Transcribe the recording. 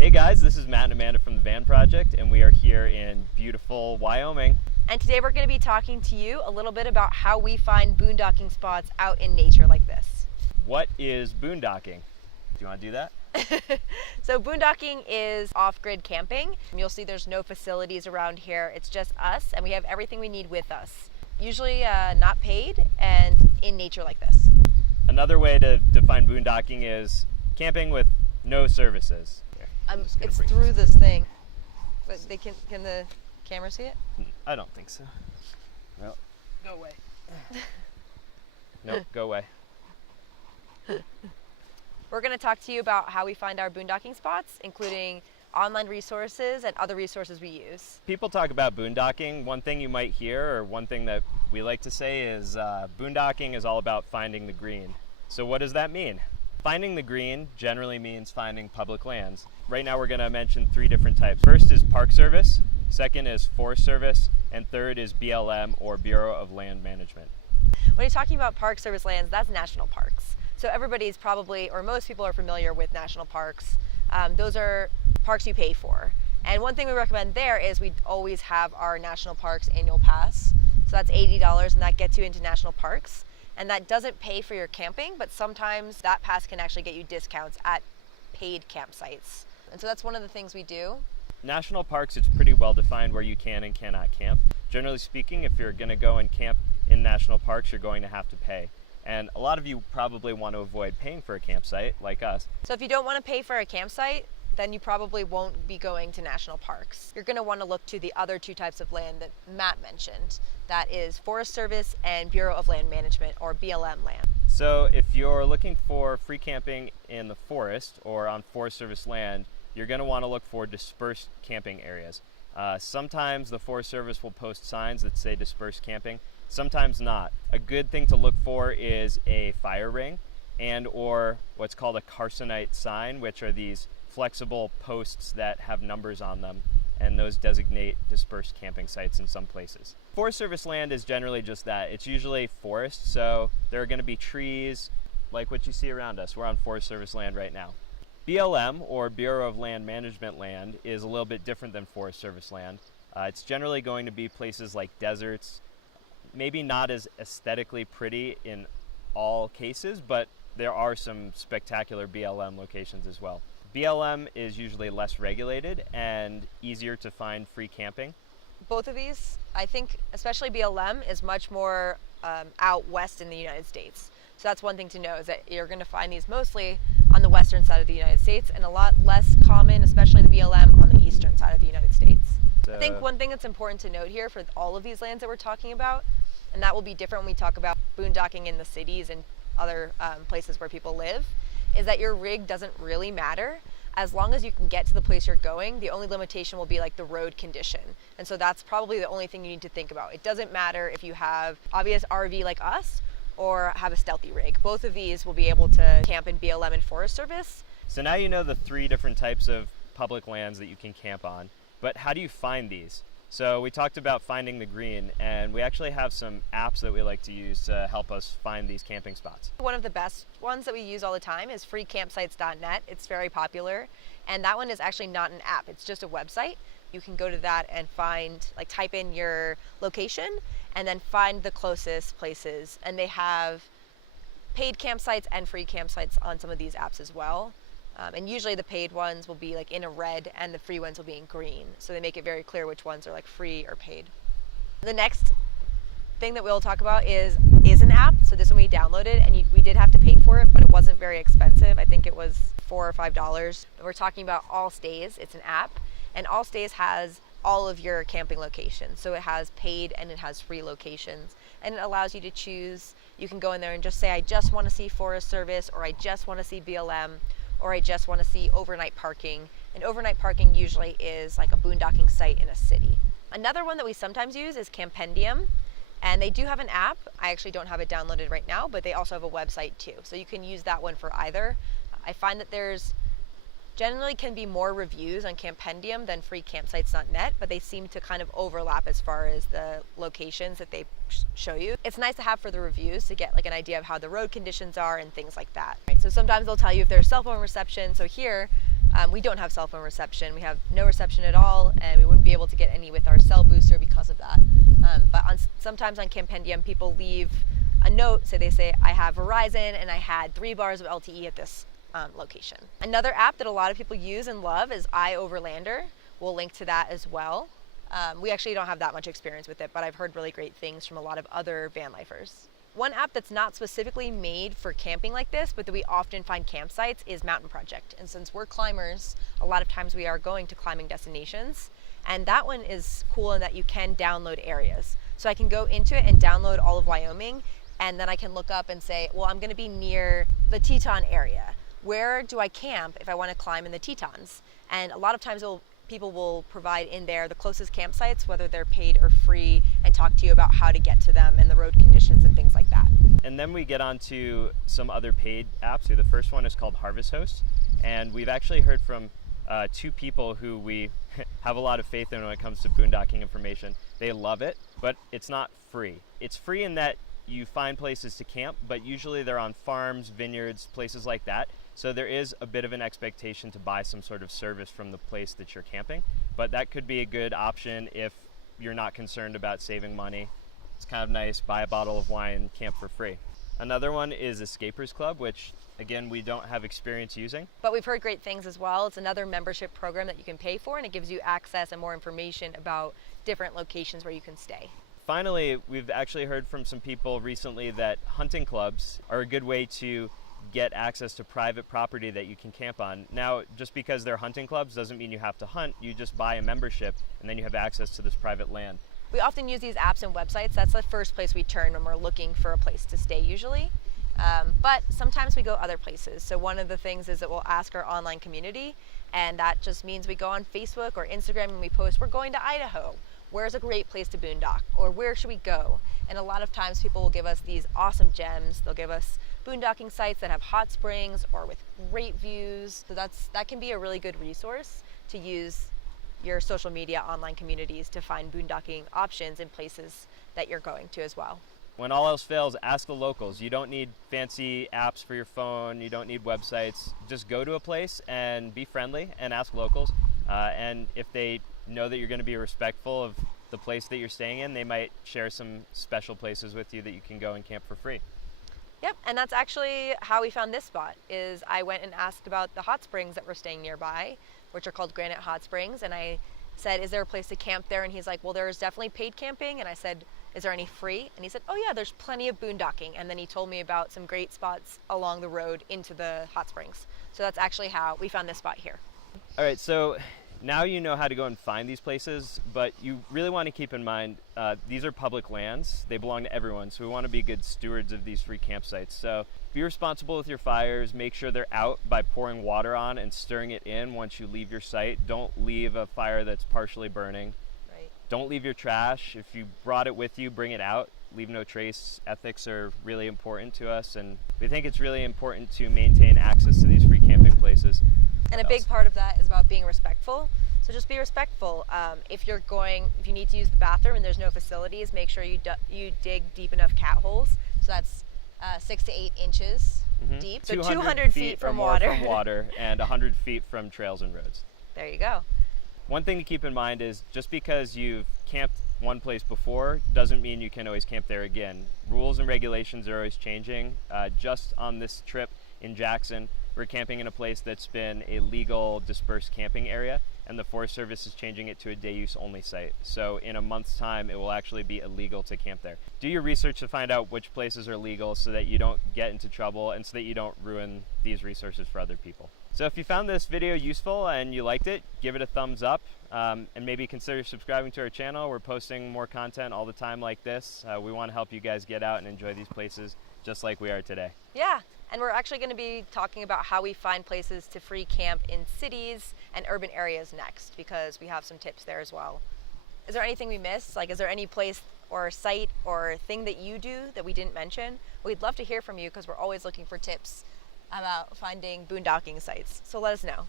Hey guys, this is Matt and Amanda from the Van Project, and we are here in beautiful Wyoming. And today we're going to be talking to you a little bit about how we find boondocking spots out in nature like this. What is boondocking? Do you want to do that? So boondocking is off-grid camping. You'll see there's no facilities around here. It's just us, and we have everything we need with us. Usually not paid and in nature like this. Another way to define boondocking is camping with no services. It's through this thing. But can the camera see it? I don't think so. Well, Go away. nope, go away. We're going to talk to you about how we find our boondocking spots, including online resources and other resources we use. People talk about boondocking. One thing you might hear, or one thing that we like to say is boondocking is all about finding the green. So what does that mean? Finding the green generally means finding public lands. Right now we're going to mention three different types. First is Park Service, second is Forest Service, and third is BLM, or Bureau of Land Management. When you're talking about Park Service lands, that's national parks. So everybody's probably, or most people are familiar with national parks. Those are parks you pay for. And one thing we recommend there is we always have our national parks annual pass. So that's $80, and that gets you into national parks. And that doesn't pay for your camping, but sometimes that pass can actually get you discounts at paid campsites. And so that's one of the things we do. National parks, it's pretty well defined where you can and cannot camp. Generally speaking, if you're going to go and camp in national parks, you're going to have to pay. And a lot of you probably want to avoid paying for a campsite, like us. So if you don't want to pay for a campsite, then you probably won't be going to national parks. You're going to want to look to the other two types of land that Matt mentioned. That is Forest Service and Bureau of Land Management, or BLM land. So if you're looking for free camping in the forest or on Forest Service land, you're going to want to look for dispersed camping areas. Sometimes the Forest Service will post signs that say dispersed camping, sometimes not. A good thing to look for is a fire ring and or what's called a carcinite sign, which are these flexible posts that have numbers on them, and those designate dispersed camping sites in some places. Forest Service land is generally just that. It's usually forest, so there are going to be trees like what you see around us. We're on Forest Service land right now. BLM, or Bureau of Land Management land, is a little bit different than Forest Service land. It's generally going to be places like deserts, maybe not as aesthetically pretty in all cases, but there are some spectacular BLM locations as well. BLM is usually less regulated and easier to find free camping. Both of these, I think, especially BLM, is much more out west in the United States. So that's one thing to know, is that you're going to find these mostly on the western side of the United States, and a lot less common, especially the BLM, on the eastern side of the United States. I think one thing that's important to note here for all of these lands that we're talking about, and that will be different when we talk about boondocking in the cities and other places where people live, is that your rig doesn't really matter. As long as you can get to the place you're going, the only limitation will be like the road condition. And so that's probably the only thing you need to think about. It doesn't matter if you have obvious RV like us or have a stealthy rig. Both of these will be able to camp in BLM and Forest Service. So now you know the three different types of public lands that you can camp on, but how do you find these? So we talked about finding the green, and we actually have some apps that we like to use to help us find these camping spots. One of the best ones that we use all the time is campsitesnet. It's very popular, and that one is actually not an app, it's just a website. You can go to that and find, like, type in your location and then find the closest places, and they have paid campsites and free campsites on some of these apps as well. And usually the paid ones will be like in a red and the free ones will be in green. So they make it very clear which ones are like free or paid. The next thing that we'll talk about is an app. So this one we downloaded, and we did have to pay for it, but it wasn't very expensive. I think it was $4 or $5. We're talking about AllStays. It's an app, and AllStays has all of your camping locations. So it has paid and it has free locations, and it allows you to choose. You can go in there and just say, I just want to see Forest Service, or I just want to see BLM, or I just want to see overnight parking. And overnight parking usually is like a boondocking site in a city. Another one that we sometimes use is Compendium, and they do have an app. I actually don't have it downloaded right now, but they also have a website too. So you can use that one for either. I find that there's generally can be more reviews on Compendium than free campsitesnet, but they seem to kind of overlap as far as the locations that they show you. It's nice to have for the reviews to get like an idea of how the road conditions are and things like that. Right? So sometimes they'll tell you if there's cell phone reception. So here We don't have cell phone reception. We have no reception at all, and we wouldn't be able to get any with our cell booster because of that. But sometimes on Compendium, people leave a note, so they say, I have Verizon and I had 3 bars of LTE at this location. Another app that a lot of people use and love is iOverlander. We'll link to that as well. We actually don't have that much experience with it, but I've heard really great things from a lot of other van lifers. One app that's not specifically made for camping like this, but that we often find campsites, is Mountain Project. And since we're climbers, a lot of times we are going to climbing destinations. And that one is cool in that you can download areas. So I can go into it and download all of Wyoming, and then I can look up and say, well, I'm gonna be near the Teton area. Where do I camp if I wanna climb in the Tetons? And a lot of times people will provide in there the closest campsites, whether they're paid or free, and talk to you about how to get to them and the road conditions and things like that. And then we get on to some other paid apps. The first one is called Harvest Host, and we've actually heard from 2 people who we have a lot of faith in when it comes to boondocking information. They love it, but it's not free. It's free in that you find places to camp, but usually they're on farms, vineyards, places like that. So there is a bit of an expectation to buy some sort of service from the place that you're camping, but that could be a good option if you're not concerned about saving money. It's kind of nice, buy a bottle of wine, camp for free. Another one is Escapers Club, which again, we don't have experience using. But we've heard great things as well. It's another membership program that you can pay for, and it gives you access and more information about different locations where you can stay. Finally, we've actually heard from some people recently that hunting clubs are a good way to get access to private property that you can camp on. Now, just because they're hunting clubs doesn't mean you have to hunt. You just buy a membership and then you have access to this private land. We often use these apps and websites. That's the first place we turn when we're looking for a place to stay usually. But sometimes we go other places. So one of the things is that we'll ask our online community, and that just means we go on Facebook or Instagram and we post, we're going to Idaho. Where's a great place to boondock? Or where should we go? And a lot of times people will give us these awesome gems. They'll give us boondocking sites that have hot springs or with great views. So that can be a really good resource to use your social media online communities to find boondocking options in places that you're going to as well. When all else fails, ask the locals. You don't need fancy apps for your phone. You don't need websites. Just go to a place and be friendly and ask locals. And if they know that you're going to be respectful of the place that you're staying in, they might share some special places with you that you can go and camp for free. Yep, and that's actually how we found this spot. Is I went and asked about the hot springs that were staying nearby, which are called Granite Hot Springs, and I said, is there a place to camp there? And he's like, well, there's definitely paid camping. And I said, is there any free? And he said, oh yeah, there's plenty of boondocking. And then he told me about some great spots along the road into the hot springs. So that's actually how we found this spot here. All right, so now you know how to go and find these places, but you really want to keep in mind these are public lands. They belong to everyone, so we want to be good stewards of these free campsites. So be responsible with your fires. Make sure they're out by pouring water on and stirring it in once you leave your site. Don't leave a fire that's partially burning. Right. Don't leave your trash. If you brought it with you, bring it out. Leave no trace. Ethics are really important to us, and we think it's really important to maintain access to these free camping places. And a big part of that is about being respectful. So just be respectful. If you need to use the bathroom and there's no facilities, make sure you dig deep enough cat holes. So that's 6 to 8 inches deep. So 200 feet from water. From water and 100 feet from trails and roads. There you go. One thing to keep in mind is just because you've camped one place before doesn't mean you can always camp there again. Rules and regulations are always changing. Just on this trip in Jackson, we're camping in a place that's been a legal dispersed camping area, and the Forest Service is changing it to a day use only site. So in a month's time, it will actually be illegal to camp there. Do your research to find out which places are legal so that you don't get into trouble and so that you don't ruin these resources for other people. So if you found this video useful and you liked it, give it a thumbs up, and maybe consider subscribing to our channel. We're posting more content all the time like this. We want to help you guys get out and enjoy these places just like we are today. Yeah. And we're actually going to be talking about how we find places to free camp in cities and urban areas next, because we have some tips there as well. Is there anything we missed? Like, is there any place or site or thing that you do that we didn't mention? We'd love to hear from you because we're always looking for tips about finding boondocking sites. So let us know.